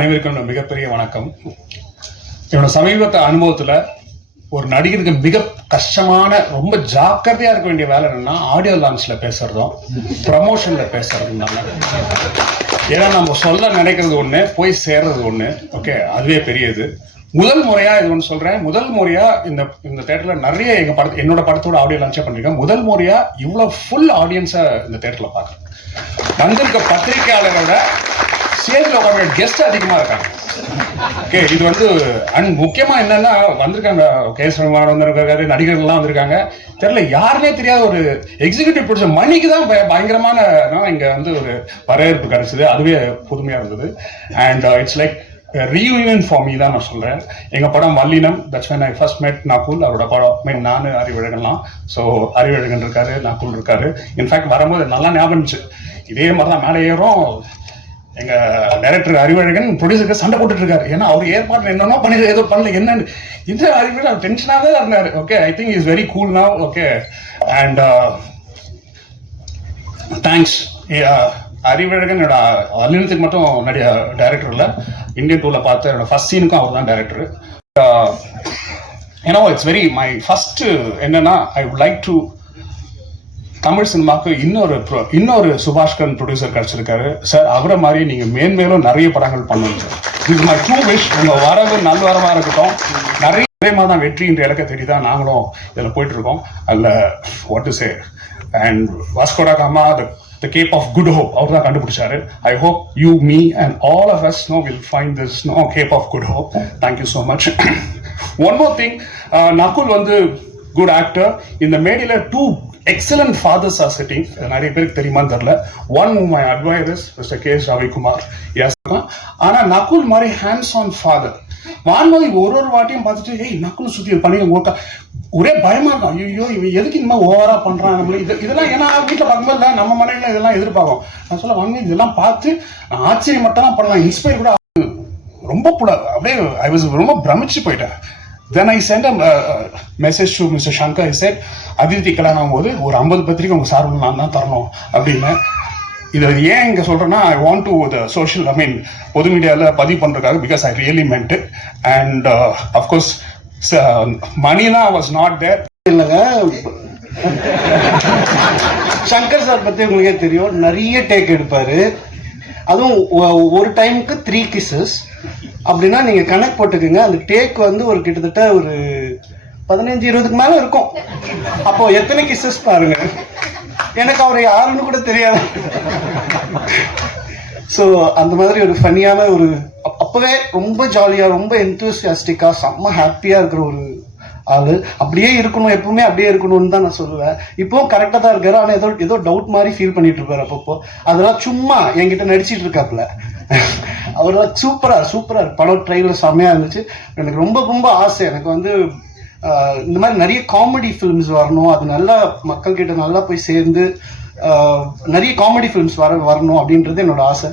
அனைவருக்கும் மிகப்பெரிய வணக்கம். என்னோட சமீபத்த அனுபவத்துல ஒரு நடிகருக்கு மிக கஷ்டமான, ரொம்ப ஜாக்கிரதையா இருக்க வேண்டிய வேலை என்னன்னா ஆடியோ லான்ச்ல பேசுறதும் ப்ரமோஷன்ல பேசுறதும் தாங்க. ஏன்னா நம்ம சொல்ல நினைக்கிறது ஒண்ணு, போய் சேர்றது ஒண்ணு. ஓகே, அதுவே பெரியது. முதல் முறையா இது ஒன்று சொல்றேன், முதல் முறையா இந்த தேட்டர்ல நிறைய என்னோட படத்தோட ஆடியோ லான்ச்சா பண்ணிருக்கேன். முதல் முறையா இவ்வளவு ஃபுல் ஆடியன்ஸை இந்த தேட்டர்ல பாக்குறேன். வந்திருக்க பத்திரிகையாளரோட சேர்ல உட்கார கெஸ்ட் அதிகமா இருக்காங்க. ஓகே, இது அண்ட் முக்கியமா என்னன்னா வந்திருக்காங்க கேசவன் வந்திருக்காரு, நடிகர்கள்லாம் வந்திருக்காங்க. தெரியல யாருன்னே தெரியாத ஒரு எக்ஸிகியூட்டிவ் ப்ரொடியூசர் மணிக்கு தான் பயங்கரமான இங்க ஒரு வரவேற்பு கிடைச்சது. அதுவே புதுமையா இருந்தது. And it's like reunion for me தான் நான் சொல்றேன். எங்க படம் வல்லினம், that's when I first met Nakul. அவரோட படம் நானு அறிவழகன்லாம். ஸோ அறிவழகன் இருக்காரு, நகுல் இருக்காரு. இன்ஃபேக்ட் வரும்போது நல்லா ஞாபகம் இருந்துச்சு. இதே மாதிரி தான் மேலே ஏறும், எங்க டைரக்டர் அறிவழகன் ப்ரொடியூசருக்கு சண்டை போட்டுட்டு இருக்காரு. ஏன்னா அவர் ஏற்பாடு என்னென்னோ பண்ணி ஏதோ பண்ணல, என்னன்னு இந்த அறிவழகன் டென்ஷனாகவே இருந்தாரு. Okay, I think is very cool now. Okay, and thanks. Arivazhagan என்னோட அலினத்துக்கு மட்டும் டைரக்டர் இல்லை, இந்தியன் டூல பார்த்து என்னோட ஃபர்ஸ்ட் சீனுக்கும் அவர் தான் டைரக்டர். ஏன்னா இட்ஸ் வெரி மை ஃபர்ஸ்ட் என்னன்னா I would like to Tamil சினிமாவுக்கு இன்னொரு சுபாஷ்கரன் ப்ரொடியூசர் கிடைச்சிருக்காரு சார். அவரை மாதிரி நீங்க மேன்மேலும் நிறைய படங்கள் பண்ணுங்க சார். இது மை ட்ரூ விஷ். உங்க வரவு நல்வரவா இருக்கட்டும். நிறைய மாதிரி தான் வெற்றின்ற இலக்க தெரியுதான் நாங்களும் இதில் போயிட்டு இருக்கோம். அதில் what to say, and Vasco da gamma the Cape of Good Hope அவர் தான் கண்டுபிடிச்சாரு. I hope you, me and all of us will find this Cape of Good Hope. Thank you so much. One more thing, Nakul good actor. இந்த மேடையில two excellent fathers are sitting. நிறைய பேருக்கு தெரியுமான்னு தெரியல. One whom I admire is Mr. K. Ravikumar. Yes. ஆனா நகுல் மாதிரி hands on father. Vanmathi ஒரு வாட்டியும் பார்த்துட்டு ஏய் நகுல் சுத்தி பண்ணி ஒரே பயமா இருக்கும். ஐயோ இவன் எதுக்கு இந்த மாதிரி ஓவரா பண்றான் இதெல்லாம். ஏன்னா வீட்டில் பார்க்கும்போது நம்ம மனைவில இதெல்லாம் எதிர்பார்க்கும். நான் சொல்ல வான்மதி இதெல்லாம் பார்த்து ஆச்சரியம் மட்டும் தான் பண்ணலாம், இன்ஸ்பயர் கூட ரொம்ப அப்படியே ஐ வாஸ் ரொம்ப பிரமிச்சு போயிட்டேன். Then I sent a message to Mr. Shankar. I said, Aditi கல்யாணம் ஆகும்போது ஒரு 50 பத்திரிக்கை உங்க சார்பில் நான் தான் தரணும் அப்படின்னு. இதை ஏன் இங்கே சொல்றேன்னா, ஐ வாண்ட் டு சோஷியல் பொது மீடியாவில் பதிவு பண்ணுறதுக்காக, because I really meant it. And of course Manina was not there. இல்லைங்க, சங்கர் சார் பற்றி உங்களுக்கே தெரியும், நிறைய டேக் எடுப்பார். அதுவும் ஒரு டைமுக்கு 3 kisses அப்படின்னா நீங்கள் கணக்கு போட்டுக்குங்க. அந்த டேக் ஒரு கிட்டத்தட்ட ஒரு 15-20க்கு மேலே இருக்கும். அப்போ எத்தனை கிஸ்ஸஸ் பாருங்க. எனக்கு அவரை யாருன்னு கூட தெரியாது. ஸோ அந்த மாதிரி ஒரு ஃபன்னியான அப்போவே ரொம்ப ஜாலியாக, ரொம்ப என்தூசியாஸ்டிக்காக, செம்ம ஹாப்பியாக இருக்கிற ஒரு ஆள். அப்படியே இருக்கணும், எப்பவுமே அப்படியே இருக்கணும்னு தான் நான் சொல்லுவேன். இப்போவும் கரெக்டாக தான் இருக்காரு. ஆனால் ஏதோ டவுட் மாதிரி ஃபீல் பண்ணிட்டு இருப்பாரு அப்பப்போ. அதெல்லாம் சும்மா என்கிட்ட நடிச்சிட்டு இருக்காப்புல. அவரெல்லாம் சூப்பராக படம் ட்ரெயிலர் செம்மையாக இருந்துச்சு. எனக்கு ரொம்ப ரொம்ப ஆசை, எனக்கு இந்த மாதிரி நிறைய காமெடி ஃபிலிம்ஸ் வரணும். அது நல்லா மக்கள்கிட்ட நல்லா போய் சேர்ந்து நிறைய காமெடி ஃபிலிம்ஸ் வரணும் அப்படின்றது என்னோட ஆசை.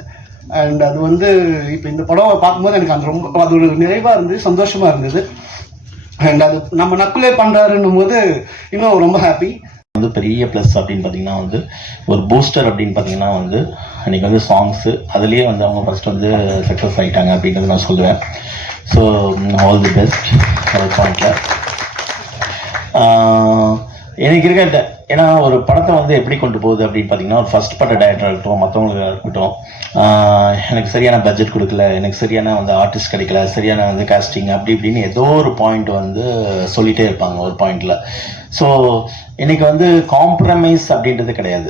அண்ட் அது இப்போ இந்த படம் பார்க்கும்போது எனக்கு ரொம்ப அது ஒரு நிறைவாக இருந்தது, சந்தோஷமாக இருந்தது. அண்ட் அது நம்ம நக்குலே பண்ணுறாருன்னும் போது இன்னும் ரொம்ப ஹாப்பி. பெரிய ப்ளஸ் அப்படின்னு பார்த்தீங்கன்னா ஒரு பூஸ்டர் அப்படின்னு பார்த்தீங்கன்னா இன்னைக்கு சாங்ஸு அதுலேயே அவங்க ஃபர்ஸ்ட் சக்ஸஸ் ஆகிட்டாங்க அப்படின்றது நான் சொல்லுவேன். ஸோ ஆல் தி பெஸ்ட் பாயிண்டில் எனக்கு இருக்க. ஏன்னா ஒரு படத்தை எப்படி கொண்டு போகுது அப்படின்னு பார்த்தீங்கன்னா, ஒரு ஃபர்ஸ்ட் பட டைரக்டராக இருக்கட்டும், மற்றவங்களுக்கு இருக்கட்டும், எனக்கு சரியான பட்ஜெட் கொடுக்கல, எனக்கு சரியான ஆர்டிஸ்ட் கிடைக்கல, சரியான காஸ்டிங் அப்படி இப்படின்னு ஏதோ ஒரு பாயிண்ட் சொல்லிகிட்டே இருப்பாங்க ஒரு பாயிண்டில். ஸோ இன்னைக்கு காம்ப்ரமைஸ் அப்படின்றது கிடையாது.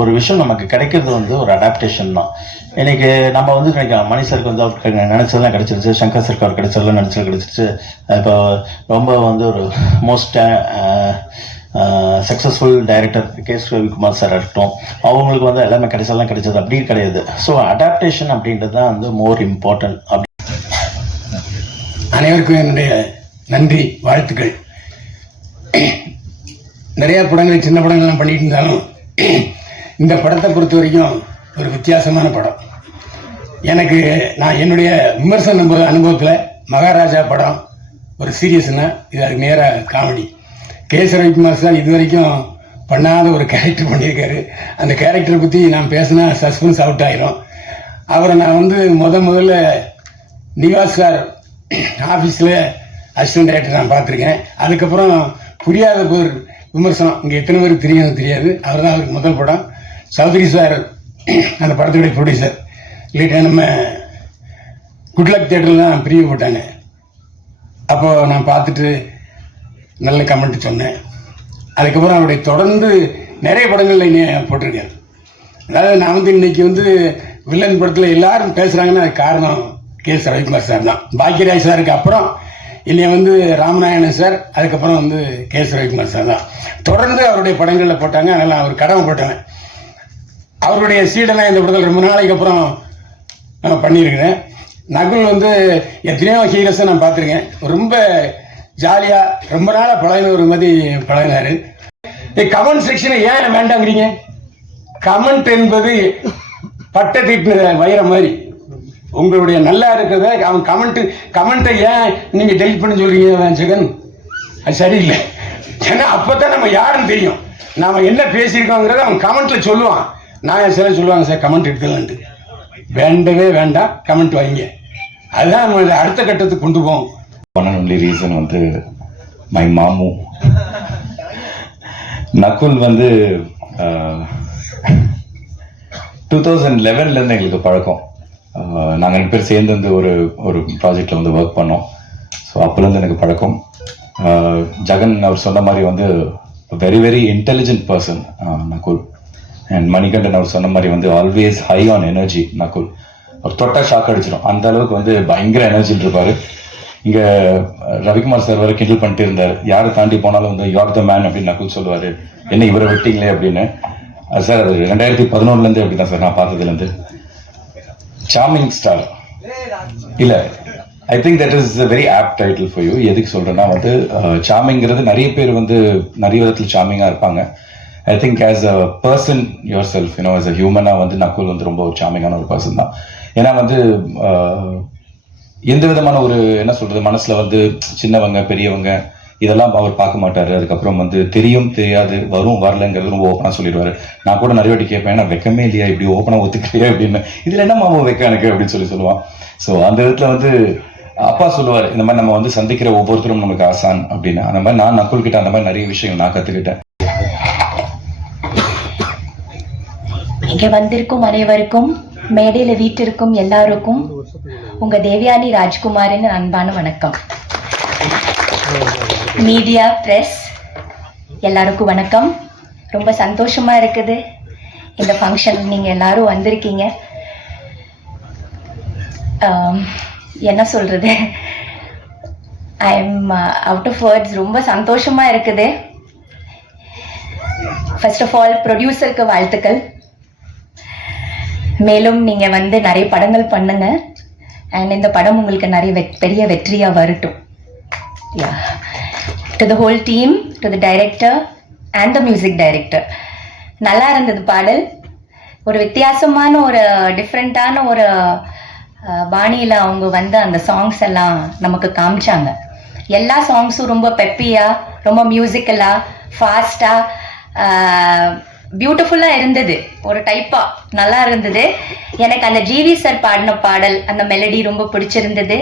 ஒரு விஷயம் நமக்கு கிடைக்கிறது ஒரு அடாப்டேஷன் தான். இன்னைக்கு நம்ம கிடைக்கலாம். மணி சருக்கு அவருக்கு நினைச்சதெல்லாம் கிடைச்சிருச்சு, சங்கர் சருக்கு அவர் கிடைச்சதெல்லாம் கிடைச்சிருச்சு. இப்போ ரொம்ப ஒரு most successful director K. Ravikumar sir இருக்கட்டும், அவங்களுக்கு எல்லாமே கிடைச்சதெல்லாம் கிடைச்சது அப்படி கிடையாது. ஸோ அடாப்டேஷன் அப்படின்றது தான் மோர் இம்பார்ட்டன்ட். அனைவருக்கும் என்னுடைய நன்றி, வாழ்த்துக்கள். நிறைய படங்கள், சின்ன படங்கள்லாம் பண்ணிட்டு இருந்தாலும் இந்த படத்தை பொறுத்த வரைக்கும் ஒரு வித்தியாசமான படம். நான் என்னுடைய விமர்சன அனுபவத்தில் மகாராஜா படம் ஒரு சீரியஸ்னா, இது அதுக்கு நேராக காமெடி. கே. ரவிக்குமார் சார் இது வரைக்கும் பண்ணாத ஒரு கேரக்டர் பண்ணியிருக்காரு. அந்த கேரக்டரை பற்றி நான் பேசினா சஸ்பென்ஸ் அவுட் ஆயிரும். அவரை நான் முதல்ல நிவாஸ் சார் ஆஃபீஸில் அசிஸ்டன்ட் டைரக்டர் நான் பார்த்துருக்கேன். அதுக்கப்புறம் புரியாத போர் விமர்சனம் இங்கே எத்தனை பேருக்கு தெரியாது. அவர் தான் அவருக்கு முதல் படம். சௌத்ரி சார் அந்த படத்துடைய ப்ரொடியூசர் இல்லைட்டா நம்ம குட்லக் தேட்டரில் தான் பிரிவு போட்டாங்க. அப்போது நான் பார்த்துட்டு நல்ல கமெண்ட் சொன்னேன். அதுக்கப்புறம் அவருடைய தொடர்ந்து நிறைய படங்களில் போட்டிருக்கேன். அதாவது நான் வந்து இன்னைக்கு வந்து வில்லன் படத்தில் எல்லாரும் பேசுகிறாங்கன்னா அது காரணம் கே.எஸ். ரவிக்குமார் சார் தான். பாக்கியராஜ் சாருக்கு அப்புறம் இல்லையா வந்து ராமநாயணன் சார், அதுக்கப்புறம் வந்து கே.எஸ். ரவிக்குமார் சார் தான் தொடர்ந்து அவருடைய படங்களில் போட்டாங்க. அதனால் அவர் கடமை போட்டவன். அவருடைய சீடெல்லாம் இந்த படத்தில் ரொம்ப நாளைக்கு அப்புறம் பண்ணியிருக்கிறேன். நகுல் வந்து எத்தனையோ ஹீரோஸை நான் பார்த்துருக்கேன். ரொம்ப ஜாலியாக ரொம்ப நாளாக பழகின ஒரு மாதிரி பழகினாரு. கமெண்ட் செக்ஷனை ஏன் வேண்டாங்கிறீங்க? கமெண்ட் என்பது பட்டை தீட்டின வயிற மாதிரி. உங்களுடைய நல்லா இருக்கிறத அவன் கமெண்ட்டை ஏன் நீங்கள் டெலிட் பண்ணி சொல்கிறீங்க ஜெகன்? அது சரியில்லை. ஏன்னா அப்போ தான் நம்ம யாருன்னு தெரியும், நாம் என்ன பேசியிருக்கோங்கிறத அவன் கமெண்ட்டில் சொல்லுவான். நான் சில சொல்லுவாங்க சார் கமெண்ட் எடுக்கலான்ட்டு. வேண்டவே வேண்டாம், கமெண்ட் வைங்க. அதுதான் நம்ம அடுத்த கட்டத்துக்கு கொண்டு போவோம். ஒன் அண்ட் ஒன்லி ரீசன் வந்து மை மாமு நகுல் வந்து 2011 எங்களுக்கு பழக்கம். நாங்கள் 2 பேர் சேர்ந்து வந்து ஒரு ப்ராஜெக்டில் வந்து ஒர்க் பண்ணோம். ஸோ அப்போலேருந்து எனக்கு பழக்கம். ஜெகன் அவர் சொன்ன மாதிரி வந்து very very intelligent person Nakul. And Manikandan அவர் சொன்ன மாதிரி வந்து always high on energy Nakul. ஒரு தொட்டா ஷாக் அடிச்சிடும், அந்த அளவுக்கு வந்து பயங்கர எனர்ஜின்னு இருப்பாரு. இங்கே ரவிக்குமார் சார் வரை கிண்டில் பண்ணிட்டு இருந்தார், யாரை தாண்டி போனாலும் வந்து யூ ஆர் த மேன் அப்படின்னு நகுல் சொல்லுவார். என்ன இவரை விட்டீங்களே அப்படின்னு. சார் அது 2011 அப்படி தான் சார் நான் பார்த்ததுலேருந்து. சார்மிங் ஸ்டார் இல்லை, I think that is very opt title for you. எதுக்கு சொல்கிறேன்னா வந்து சார்மிங்கிறது நிறைய பேர் வந்து நிறைய விதத்தில் சார்மிங்காக இருப்பாங்க. I think as a person yourself you know as a ஹியூமனாக வந்து நகுல் வந்து ரொம்ப ஒரு சார்மிங்கான ஒரு பர்சன் தான். ஏன்னா வந்து எந்த விதமான ஒரு என்ன சொல்கிறது மனசில் வந்து சின்னவங்க பெரியவங்க இதெல்லாம் அவர் பார்க்க மாட்டார். அதுக்கப்புறம் வந்து தெரியும் தெரியாது வரும் வரலங்கிறது ரொம்ப ஓப்பனாக சொல்லிடுவார். நான் கூட நிறைய வாட்டி கேட்பேன், நான் வெக்கமே இல்லையா இப்படி ஓப்பனாக ஒத்துக்கிறியா அப்படின்னு. இதில் என்ன மாமா வெக்க எனக்கு அப்படின்னு சொல்லுவான். ஸோ அந்த விதத்தில் வந்து அப்பா சொல்லுவார், இந்த மாதிரி நம்ம வந்து சந்திக்கிற ஒவ்வொருத்தரும் நமக்கு ஆசான் அப்படின்னு. அந்த மாதிரி நான் நகுல் கிட்ட அந்த மாதிரி நிறைய விஷயங்கள் நான் கற்றுக்கிட்டேன். இங்க வந்திருக்கும் அனைவருக்கும், மேடையில வீட்டிற்கும் எல்லாருக்கும் உங்க தேவயானி ராஜ்குமாரின் அன்பான வணக்கம். மீடியா பிரஸ் எல்லாருக்கும் வணக்கம். ரொம்ப சந்தோஷமா இருக்குது இந்த ஃபங்க்ஷன் நீங்க எல்லாரும் வந்திருக்கீங்க. என்ன சொல்றது, I am out of words. ரொம்ப சந்தோஷமா இருக்குது. ஃபர்ஸ்ட் ஆஃப் ஆல் ப்ரொடியூசருக்கு வாழ்த்துக்கள். மேலும் நீங்க வந்து நிறைய படங்கள் பண்ணுங்க அண்ட் இந்த படம் உங்களுக்கு நிறைய பெரிய வெற்றியா வரட்டும். To the whole team, to the director and the music director, நல்லா இருந்தது பாடல். ஒரு வித்தியாசமான ஒரு டிஃப்ரெண்ட்டான ஒரு பாணியில் அவங்க வந்து அந்த சாங்ஸ் எல்லாம் நமக்கு காமிச்சாங்க. எல்லா சாங்ஸும் ரொம்ப பெப்பியாக, ரொம்ப மியூசிக்கலாக, ஃபாஸ்ட்டாக, பியூட்டிஃபுல்லாக இருந்தது. ஒரு டைப்பாக நல்லா இருந்தது. எனக்கு அந்த ஜிவி சார் பாடின பாடல், அந்த மெலடி ரொம்ப பிடிச்சிருந்தது.